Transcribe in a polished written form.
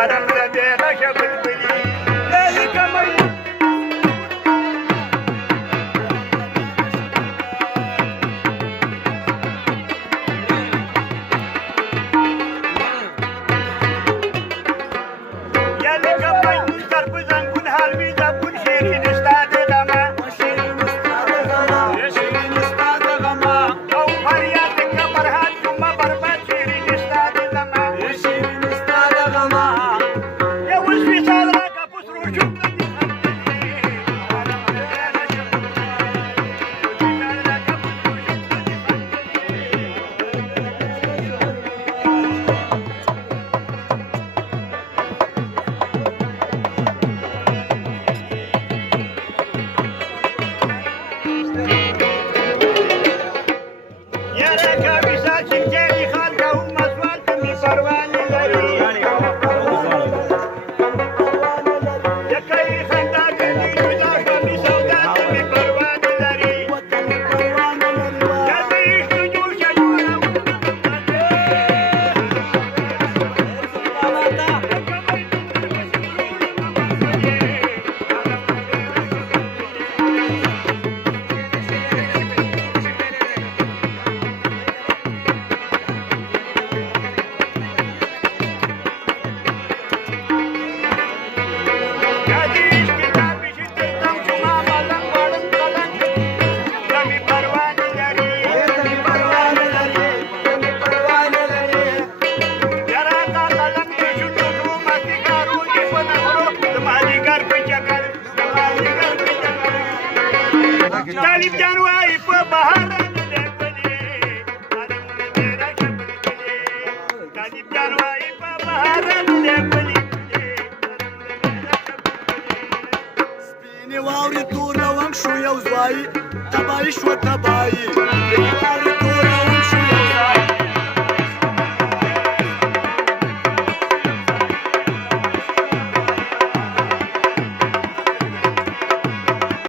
ورم لبيرش بلبلي ذلك مرمون يا لك بين درب زنكون هالمي زبون شيرين استاد غما يا شيرين استاد غما او فرياتك برهان ثم برباد شيرين استاد غما يا شيرين استاد غما يا وسفي صالك بسرو شكرا يا لك بساكن جاري خالقهم مسوالك من صروان لري يا كي خنداك من جداك من سوداك من بروان لري يا بيش تجوش جورا يديش كتابي شتيتم شما مالن ورن قلن كمي بروان لري يراتا قلن تشتو ماتي كارو جفن هرو تمالي گر بچكر طالب جانواي بهارن لبلي طالب جانواي بهارن لبلي سپینې واورې تور روان شو یو ځوایي تباهي شوه تباهي